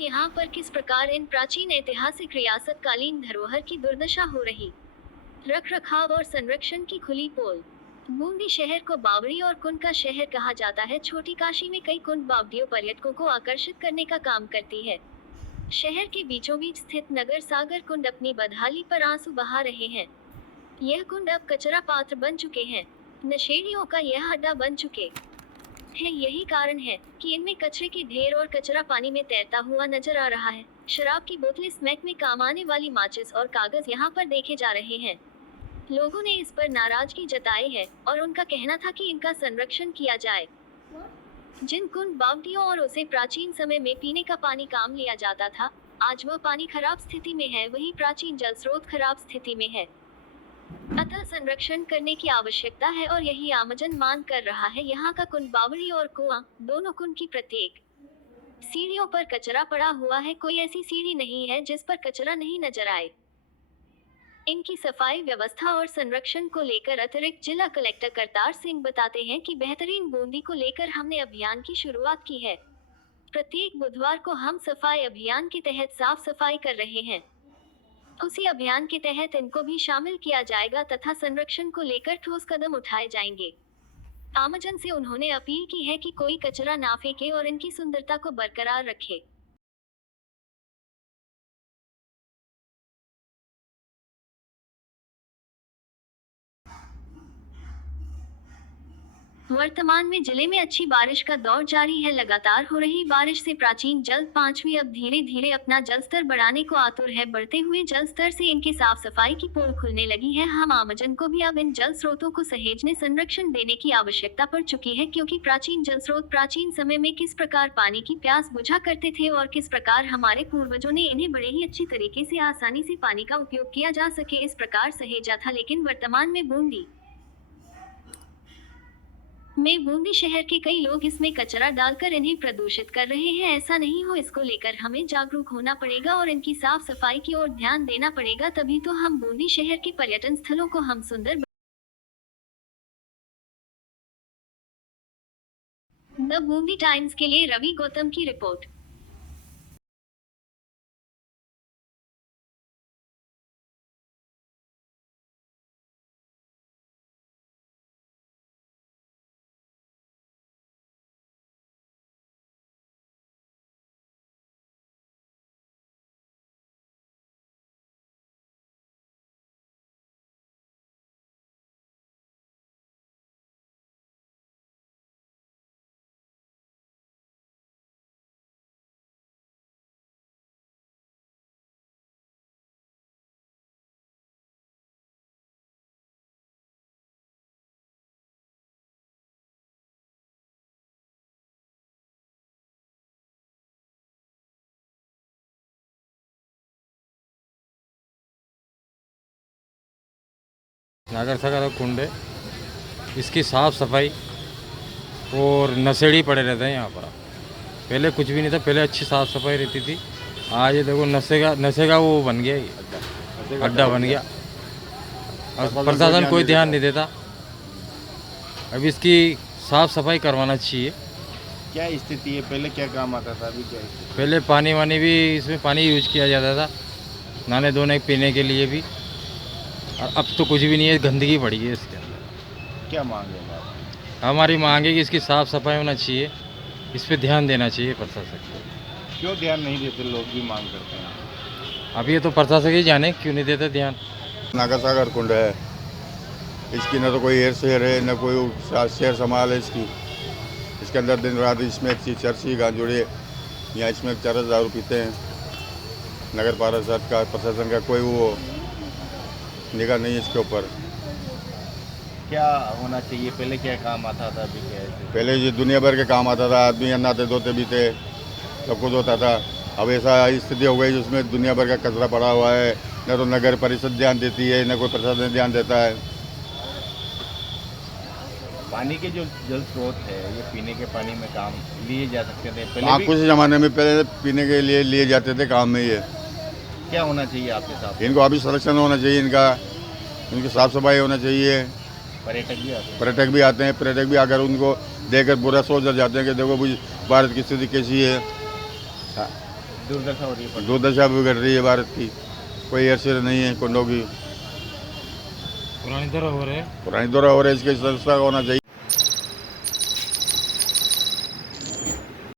लेकिन यहाँ पर किस प्रकार इन प्राचीन ऐतिहासिक रियासतकालीन धरोहर की दुर्दशा हो रही। रख रखाव और संरक्षण की खुली पोल। बूंदी शहर को बावड़ी और कुंड का शहर कहा जाता है। छोटी काशी में कई कुंड बावड़ियों पर्यटकों को आकर्षित करने का काम करती है। शहर के बीचों बीच स्थित नगर सागर कुंड अपनी बदहाली पर आंसू बहा रहे हैं। यह कुंड अब कचरा पात्र बन चुके हैं। नशेड़ियों का यह अड्डा बन चुके हैं। यही कारण है कि इनमें कचरे के ढेर और कचरा पानी में तैरता हुआ नजर आ रहा है। शराब की बोतलें, स्मैक में काम आने वाली माचिस और कागज यहाँ पर देखे जा रहे हैं। लोगों ने इस पर नाराजगी जताई है और उनका कहना था कि इनका संरक्षण किया जाए। जिन कुंड बावड़ियों और उसे प्राचीन समय में पीने का पानी काम लिया जाता था, आज वह पानी खराब स्थिति में है। वही प्राचीन जल स्रोत खराब स्थिति में है। अतः संरक्षण करने की आवश्यकता है और यही आमजन मांग कर रहा है। यहाँ का कुंड बावड़ी और कुआं, दोनों कुंड की प्रत्येक सीढ़ियों पर कचरा पड़ा हुआ है। कोई ऐसी सीढ़ी नहीं है जिस पर कचरा नहीं नजर आए। इनकी सफाई व्यवस्था और संरक्षण को लेकर अतिरिक्त जिला कलेक्टर करतार सिंह बताते हैं कि बेहतरीन बूंदी को लेकर हमने अभियान की शुरुआत की है। प्रत्येक बुधवार को हम सफाई अभियान के तहत साफ सफाई कर रहे हैं। उसी अभियान के तहत इनको भी शामिल किया जाएगा तथा संरक्षण को लेकर ठोस कदम उठाए जाएंगे। आमजन से उन्होंने अपील की है कि कोई कचरा ना फेंके और इनकी सुंदरता को बरकरार रखे। वर्तमान में जिले में अच्छी बारिश का दौर जारी है। लगातार हो रही बारिश से प्राचीन जल पांचवी अब धीरे धीरे अपना जल स्तर बढ़ाने को आतुर है। बढ़ते हुए जल स्तर से इनके साफ सफाई की पोल खुलने लगी है। हम आमजन को भी अब इन जल स्रोतों को सहेजने, संरक्षण देने की आवश्यकता पड़ चुकी है, क्योंकि प्राचीन जल स्रोत प्राचीन समय में किस प्रकार पानी की प्यास बुझा करते थे और किस प्रकार हमारे पूर्वजों ने इन्हें बड़े ही अच्छी तरीके से आसानी से पानी का उपयोग किया जा सके, इस प्रकार सहेजा था। लेकिन वर्तमान में बूंदी शहर के कई लोग इसमें कचरा डालकर इन्हें प्रदूषित कर रहे हैं। ऐसा नहीं हो, इसको लेकर हमें जागरूक होना पड़ेगा और इनकी साफ सफाई की ओर ध्यान देना पड़ेगा। तभी तो हम बूंदी शहर के पर्यटन स्थलों को हम सुंदर। द बूंदी टाइम्स के लिए रवि गौतम की रिपोर्ट। नागर सागर कुंड है, इसकी साफ़ सफाई और नशेड़ी पड़े रहते हैं यहाँ पर। पहले कुछ भी नहीं था, पहले अच्छी साफ़ सफाई रहती थी। आज ये देखो नशे का वो बन गया, अड्डा बन गया और प्रशासन कोई ध्यान नहीं देता। अब इसकी साफ़ सफाई करवाना चाहिए। क्या स्थिति है? पहले क्या काम आता था, अभी क्या स्थिति? पहले पानी वानी भी, इसमें पानी यूज किया जाता था नहाने धोने पीने के लिए भी, और अब तो कुछ भी नहीं है, गंदगी पड़ी है इसके अंदर। क्या मांग है आप? हमारी मांग है कि इसकी साफ़ सफाई होना चाहिए, इस पर ध्यान देना चाहिए प्रशासन को। क्यों ध्यान नहीं देते? लोग भी मांग करते हैं। अब ये तो प्रशासन ही जाने क्यों नहीं देते ध्यान। नागर सागर कुंड है, इसकी न तो कोई हेर शेर है, न कोई शेर संभाल है इसकी। इसके अंदर दिन रात इसमें चर्ची गांजुड़े यहाँ इसमें चरस दारू पीते हैं। नगर पार्षद का, प्रशासन का कोई वो निगाह नहीं है इसके ऊपर। क्या होना चाहिए? पहले क्या काम आता था, अभी क्या है? पहले ये दुनिया भर के काम आता था, आदमी नहाते धोते भी थे, सब कुछ होता था। अब ऐसा स्थिति हो गई जिसमें दुनिया भर का कचरा पड़ा हुआ है। न तो नगर परिषद ध्यान देती है, न कोई प्रशासन ध्यान देता है। पानी के जो जल स्रोत है, ये पीने के पानी में काम लिए जा सकते थे हाँ, पहले। कुछ ज़माने में पहले पीने के लिए लिए जाते थे काम में। ये क्या होना चाहिए आपके साथ? इनको अभी संरक्षण होना चाहिए, इनकी साफ सफाई होना चाहिए। पर्यटक भी आते हैं। पर्यटक भी आकर उनको देखकर बुरा सोच जाते हैं कि देखो भाई भारत की स्थिति कैसी है। दुर्दशा हो रही है। दुर्दशा बिगड़ रही है भारत की। कोई हेरफेर नहीं है कुंडों की। पुरानी तरह हो रहे हैं। पुरानी दौरा हो रहा है, इसकी संस्था होना चाहिए।